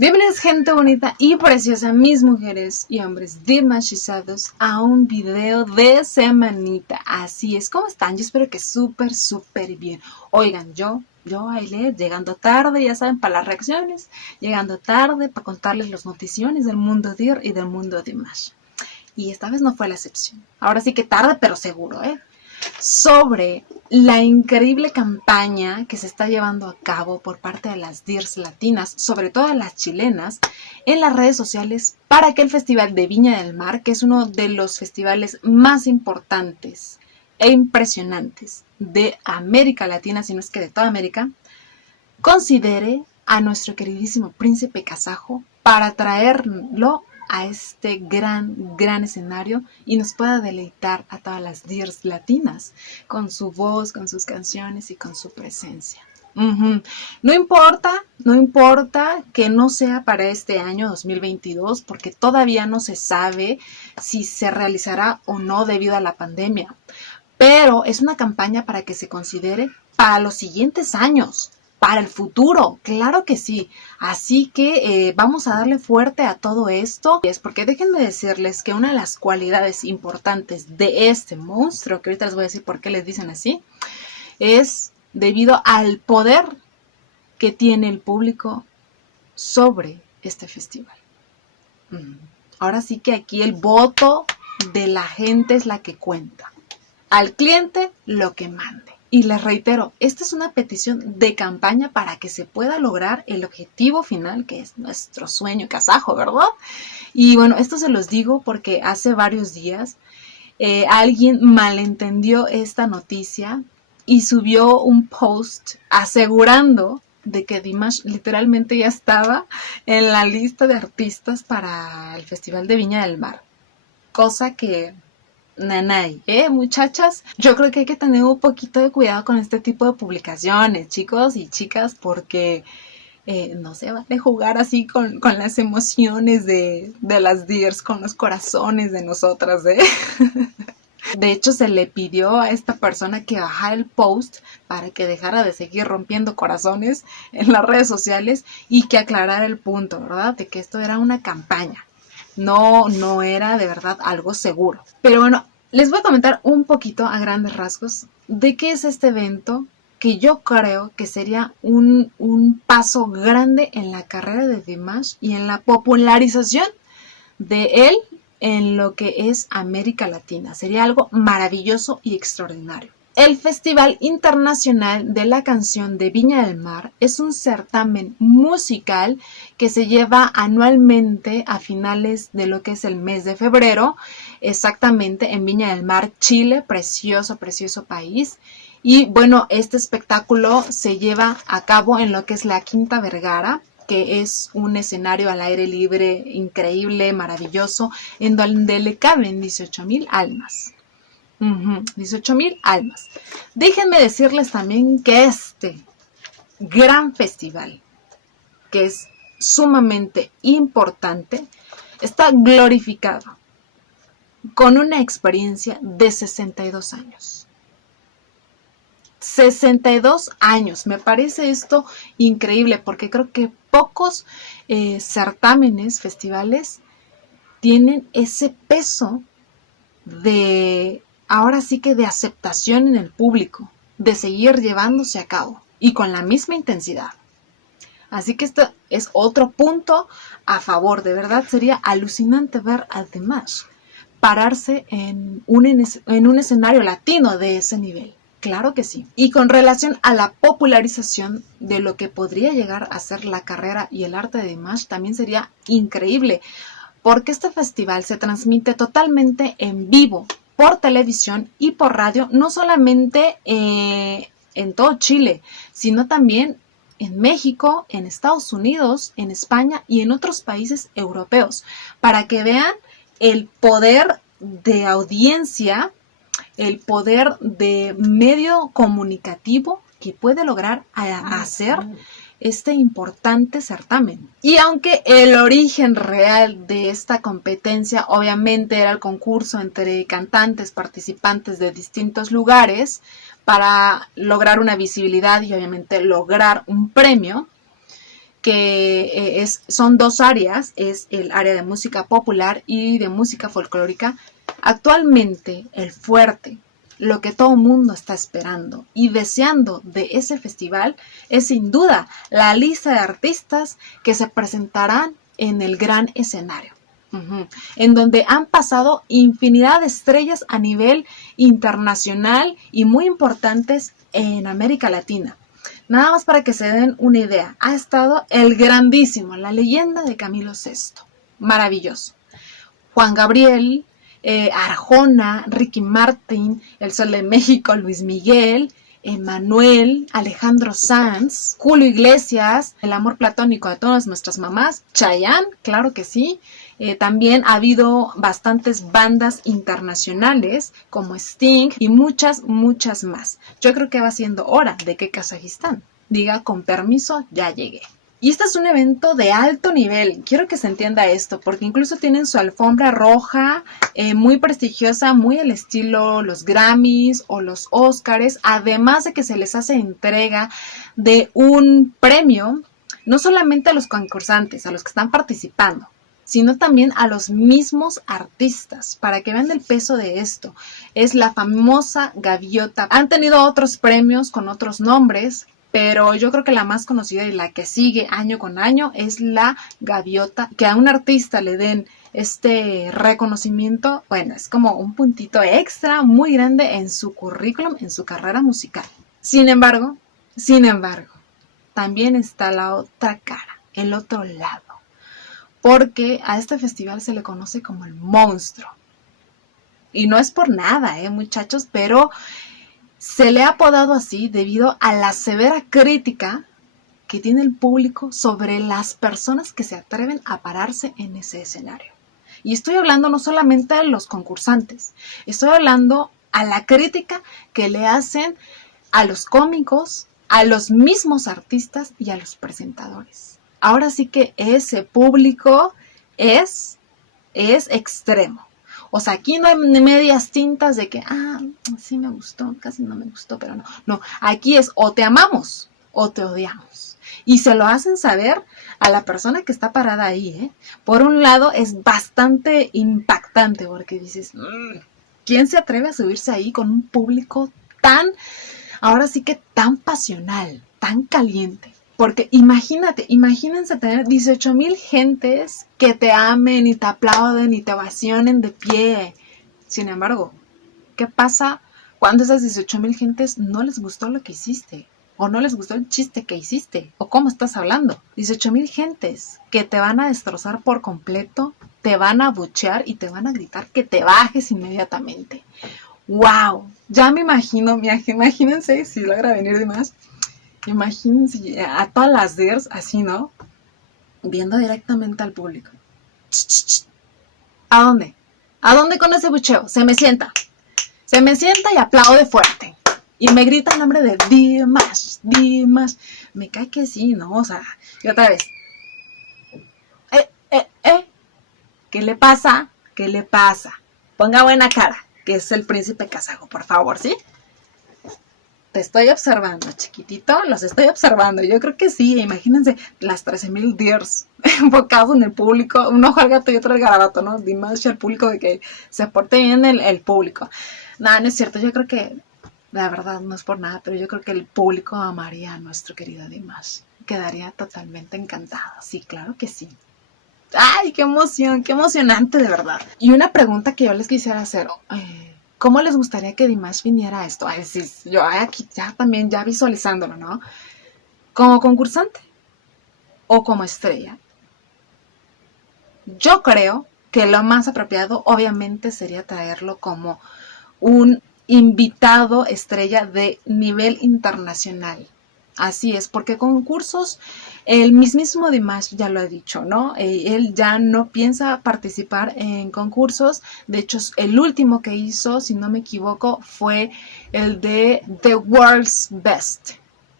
Bienvenidos gente bonita y preciosa, mis mujeres y hombres dimashizados, a un video de semanita. Así es, ¿cómo están? Yo espero que súper bien. Oigan, yo bailé llegando tarde, ya saben, para las reacciones, llegando tarde para contarles las noticiones del mundo dir y del mundo dimash. Y esta vez no fue la excepción. Ahora sí que tarde, pero seguro, sobre la increíble campaña que se está llevando a cabo por parte de las DIRs latinas, sobre todo las chilenas, en las redes sociales para que el Festival de Viña del Mar, que es uno de los festivales más importantes e impresionantes de América Latina, si no es que de toda América, considere a nuestro queridísimo príncipe kazajo para traerlo a este gran escenario y nos pueda deleitar a todas las DIRs latinas con su voz, con sus canciones y con su presencia. No importa que no sea para este año 2022, porque todavía no se sabe si se realizará o no debido a la pandemia, pero es una campaña para que se considere para los siguientes años, para el futuro, claro que sí. Así que vamos a darle fuerte a todo esto. Es porque déjenme decirles que una de las cualidades importantes de este monstruo, que ahorita les voy a decir por qué les dicen así, es debido al poder que tiene el público sobre este festival. Ahora sí que aquí el voto de la gente es la que cuenta. Al cliente lo que mande. Y les reitero, esta es una petición de campaña para que se pueda lograr el objetivo final, que es nuestro sueño kazajo, ¿verdad? Y bueno, esto se los digo porque hace varios días alguien malentendió esta noticia y subió un post asegurando de que Dimash literalmente ya estaba en la lista de artistas para el Festival de Viña del Mar. Cosa que... nanay, muchachas, yo creo que hay que tener un poquito de cuidado con este tipo de publicaciones, chicos y chicas, porque no se vale jugar así con las emociones de las DIRs, con los corazones de nosotras, De hecho, se le pidió a esta persona que bajara el post para que dejara de seguir rompiendo corazones en las redes sociales y que aclarara el punto, ¿verdad? De que esto era una campaña. No era de verdad algo seguro. Pero bueno, les voy a comentar un poquito a grandes rasgos de qué es este evento, que yo creo que sería un paso grande en la carrera de Dimash y en la popularización de él en lo que es América Latina. Sería algo maravilloso y extraordinario. El Festival Internacional de la Canción de Viña del Mar es un certamen musical que se lleva anualmente a finales de lo que es el mes de febrero, exactamente en Viña del Mar, Chile, precioso país. Y bueno, este espectáculo se lleva a cabo en lo que es la Quinta Vergara, que es un escenario al aire libre increíble, maravilloso, en donde le caben 18,000 almas. 18,000 almas. Déjenme decirles también que este gran festival, que es sumamente importante, está glorificado con una experiencia de 62 años. 62 años, me parece esto increíble porque creo que pocos certámenes, festivales tienen ese peso de, ahora sí que de aceptación en el público, de seguir llevándose a cabo y con la misma intensidad. Así que esto es otro punto a favor. De verdad sería alucinante ver a Dimash pararse en un escenario latino de ese nivel. Claro que sí. Y con relación a la popularización de lo que podría llegar a ser la carrera y el arte de Dimash, también sería increíble, porque este festival se transmite totalmente en vivo por televisión y por radio, no solamente en todo Chile, sino también en México, en Estados Unidos, en España y en otros países europeos, para que vean el poder de audiencia, el poder de medio comunicativo que puede lograr hacer este importante certamen. Y aunque el origen real de esta competencia obviamente era el concurso entre cantantes participantes de distintos lugares para lograr una visibilidad y obviamente lograr un premio, que son dos áreas, es el área de música popular y de música folclórica. Actualmente el fuerte, lo que todo el mundo está esperando y deseando de ese festival es sin duda la lista de artistas que se presentarán en el gran escenario. En donde han pasado infinidad de estrellas a nivel internacional y muy importantes en América Latina. Nada más para que se den una idea, ha estado el grandísimo, la leyenda de Camilo VI, maravilloso. Juan Gabriel, Arjona, Ricky Martin, El Sol de México, Luis Miguel, Manuel, Alejandro Sanz, Julio Iglesias, El amor platónico de todas nuestras mamás, Chayanne, claro que sí. También ha habido bastantes bandas internacionales como Sting y muchas más. Yo creo que va siendo hora de que Kazajistán diga con permiso, ya llegué. Y este es un evento de alto nivel, quiero que se entienda esto, porque incluso tienen su alfombra roja, muy prestigiosa, muy al estilo los Grammys o los Oscars, además de que se les hace entrega de un premio, no solamente a los concursantes, a los que están participando, sino también a los mismos artistas, para que vean el peso de esto. Es la famosa gaviota. Han tenido otros premios con otros nombres, pero yo creo que la más conocida y la que sigue año con año es la gaviota. Que a un artista le den este reconocimiento, bueno, es como un puntito extra muy grande en su currículum, en su carrera musical. Sin embargo, también está la otra cara, el otro lado. Porque a este festival se le conoce como el monstruo. Y no es por nada, muchachos, pero se le ha apodado así debido a la severa crítica que tiene el público sobre las personas que se atreven a pararse en ese escenario. Y estoy hablando no solamente de los concursantes, estoy hablando a la crítica que le hacen a los cómicos, a los mismos artistas y a los presentadores. Ahora sí que ese público es extremo. O sea, aquí no hay medias tintas de que, sí me gustó, casi no me gustó, pero no. No, aquí es o te amamos o te odiamos. Y se lo hacen saber a la persona que está parada ahí, Por un lado, es bastante impactante porque dices, ¿quién se atreve a subirse ahí con un público ahora sí que tan pasional, tan caliente? Porque imagínense tener 18,000 gentes que te amen y te aplauden y te ovacionen de pie. Sin embargo, ¿qué pasa cuando esas 18,000 gentes no les gustó lo que hiciste? O no les gustó el chiste que hiciste. O cómo estás hablando. 18,000 gentes que te van a destrozar por completo, te van a abuchear y te van a gritar que te bajes inmediatamente. ¡Wow! Ya me imagínense si logra venir de más. Imagínense a todas las DERs así, ¿no? Viendo directamente al público. ¿A dónde? ¿A dónde con ese bucheo? Se me sienta y aplaude fuerte. Y me grita el nombre de Dimash. Me cae que sí, ¿no? O sea, y otra vez. ¿Qué le pasa? Ponga buena cara, que es el príncipe kazajo, por favor, ¿sí? Te estoy observando, chiquitito, los estoy observando. Yo creo que sí, imagínense las 13,000 deers enfocados en el público, un ojo al gato y otro al garabato, ¿no? Dimash al público de que se porte bien el público. Nada, no es cierto, yo creo que, la verdad, no es por nada, pero yo creo que el público amaría a nuestro querido Dimash. Quedaría totalmente encantado, sí, claro que sí. ¡Ay, qué emoción! ¡Qué emocionante, de verdad! Y una pregunta que yo les quisiera hacer, ¿cómo les gustaría que Dimash viniera a esto? Ay, sí, yo aquí ya visualizándolo, ¿no? ¿Como concursante o como estrella? Yo creo que lo más apropiado obviamente sería traerlo como un invitado estrella de nivel internacional. Así es, porque concursos, el mismísimo Dimash ya lo ha dicho, ¿no? Él ya no piensa participar en concursos. De hecho, el último que hizo, si no me equivoco, fue el de The World's Best.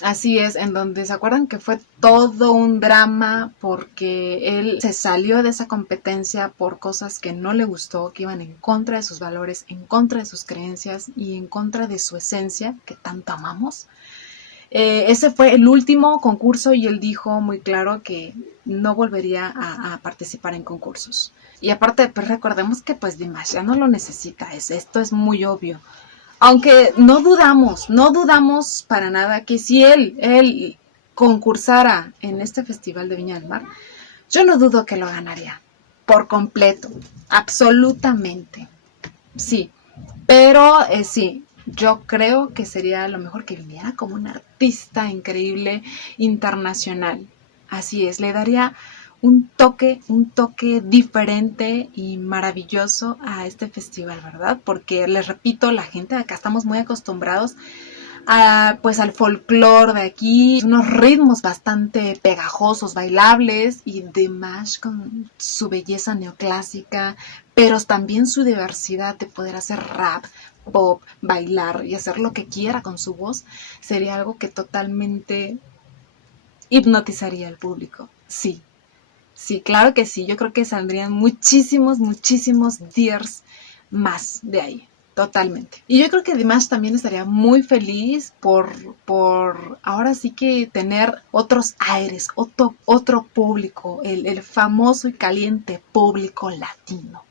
Así es, en donde se acuerdan que fue todo un drama porque él se salió de esa competencia por cosas que no le gustó, que iban en contra de sus valores, en contra de sus creencias y en contra de su esencia que tanto amamos. Ese fue el último concurso y él dijo muy claro que no volvería a participar en concursos. Y aparte, pues recordemos que pues Dimash ya no lo necesita, esto es muy obvio. Aunque no dudamos para nada que si él concursara en este Festival de Viña del Mar, yo no dudo que lo ganaría, por completo, absolutamente, sí. Pero sí, yo creo que sería lo mejor que viniera como un artista increíble internacional. Así es, le daría un toque diferente y maravilloso a este festival, ¿verdad? Porque les repito, la gente de acá estamos muy acostumbrados pues al folclore de aquí, unos ritmos bastante pegajosos, bailables y demás con su belleza neoclásica, pero también su diversidad de poder hacer rap, pop, bailar y hacer lo que quiera con su voz, sería algo que totalmente hipnotizaría al público. Sí, sí, claro que sí. Yo creo que saldrían muchísimos Dears más de ahí. Totalmente. Y yo creo que Dimash también estaría muy feliz por ahora sí que tener otros aires, otro público, el famoso y caliente público latino.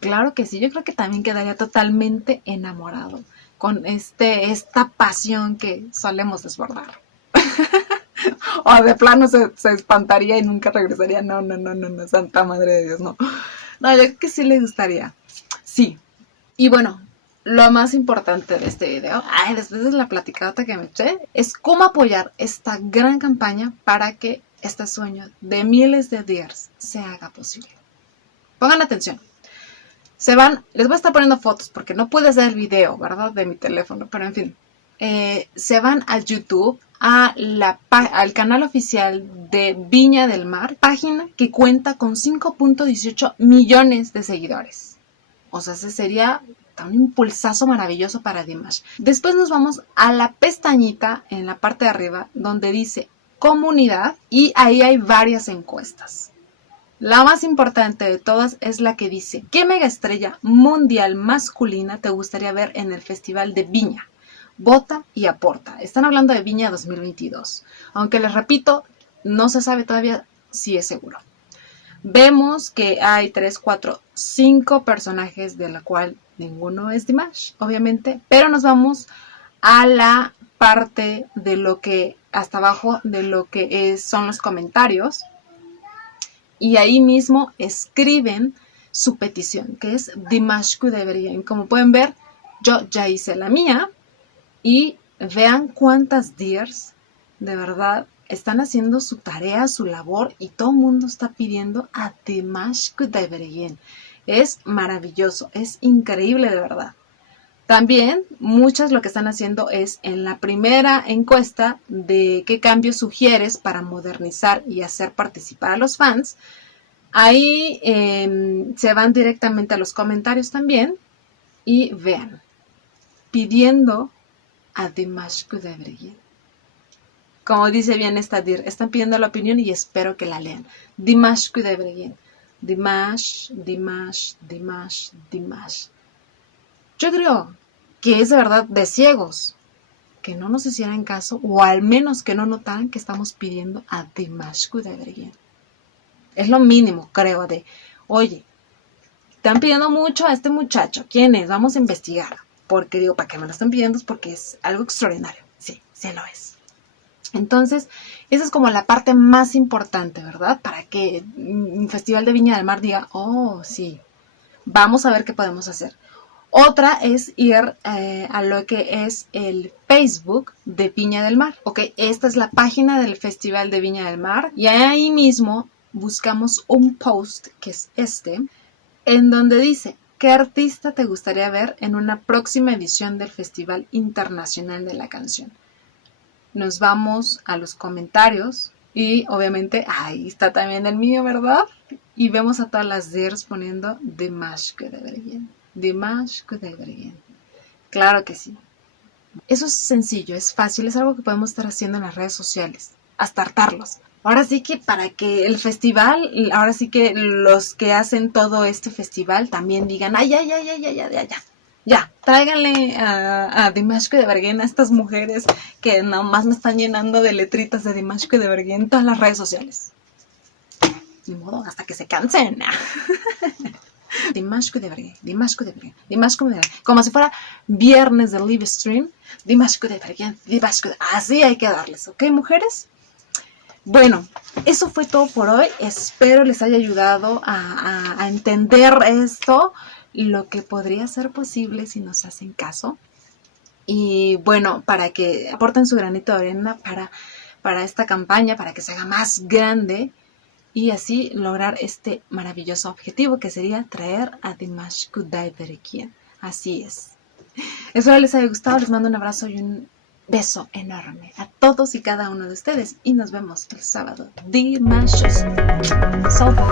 Claro que sí, yo creo que también quedaría totalmente enamorado con esta pasión que solemos desbordar. O de plano se espantaría y nunca regresaría. No, santa madre de Dios, no. No, yo creo que sí le gustaría. Sí. Y bueno, lo más importante de este video, después de la platicada que me eché, es cómo apoyar esta gran campaña para que este sueño de miles de Dears se haga posible. Pongan atención. Les voy a estar poniendo fotos porque no pude hacer el video, ¿verdad? De mi teléfono, pero en fin. Se van a YouTube, al canal oficial de Viña del Mar, página que cuenta con 5.18 millones de seguidores. O sea, ese sería un impulsazo maravilloso para Dimash. Después nos vamos a la pestañita en la parte de arriba donde dice comunidad y ahí hay varias encuestas. La más importante de todas es la que dice ¿qué megaestrella mundial masculina te gustaría ver en el Festival de Viña? Vota y aporta. Están hablando de Viña 2022. Aunque les repito, no se sabe todavía si es seguro. Vemos que hay 3, 4, 5 personajes de la cual ninguno es Dimash, obviamente. Pero nos vamos a la parte de lo que, hasta abajo de lo que son los comentarios. Y ahí mismo escriben su petición, que es Dimash Kudaibergen. Como pueden ver, yo ya hice la mía. Y vean cuántas Dears de verdad están haciendo su tarea, su labor y todo el mundo está pidiendo a Dimash Kudaibergen. Es maravilloso, es increíble de verdad. También muchas lo que están haciendo es en la primera encuesta de qué cambios sugieres para modernizar y hacer participar a los fans. Ahí se van directamente a los comentarios también y vean, pidiendo a Dimash Kudaibergen. Como dice bien esta Dear, están pidiendo la opinión y espero que la lean. Dimash Kudaibergen. Dimash. Yo creo que es de verdad de ciegos que no nos hicieran caso o al menos que no notaran que estamos pidiendo a Dimash Kudaibergen. Es lo mínimo, creo, oye, están pidiendo mucho a este muchacho. ¿Quién es? Vamos a investigar. Porque digo, para que me lo están pidiendo es porque es algo extraordinario. Sí, sí lo es. Entonces, esa es como la parte más importante, ¿verdad? Para que un Festival de Viña del Mar diga, oh, sí, vamos a ver qué podemos hacer. Otra es ir a lo que es el Facebook de Viña del Mar. Ok, esta es la página del Festival de Viña del Mar. Y ahí mismo buscamos un post, que es en donde dice, ¿qué artista te gustaría ver en una próxima edición del Festival Internacional de la Canción? Nos vamos a los comentarios y obviamente ahí está también el mío, ¿verdad? Y vemos a todas las Dears poniendo Dimash Kudaibergen. Dimash Kudaibergen. Claro que sí. Eso es sencillo, es fácil, es algo que podemos estar haciendo en las redes sociales. Hasta hartarlos. Ahora sí que para que el festival, ahora sí que los que hacen todo este festival también digan, ay, Ya, tráiganle a Dimashq de Bergen a estas mujeres que nomás me están llenando de letritas de Dimashq de Bergen en todas las redes sociales. Ni modo, hasta que se cansen. Dimashq de Bergen, Dimashq de Bergen, Dimashq de Bergen. Como si fuera viernes de live stream. Dimashq de Bergen, Dimashq de... Así hay que darles, ¿ok, mujeres? Bueno, eso fue todo por hoy. Espero les haya ayudado a entender esto, lo que podría ser posible si nos hacen caso. Y bueno, para que aporten su granito de arena para esta campaña, para que se haga más grande y así lograr este maravilloso objetivo que sería traer a Dimashq Kudaibergen. Así es. Espero les haya gustado, les mando un abrazo y un beso enorme a todos y cada uno de ustedes y nos vemos el sábado. Dimashq. Salvo.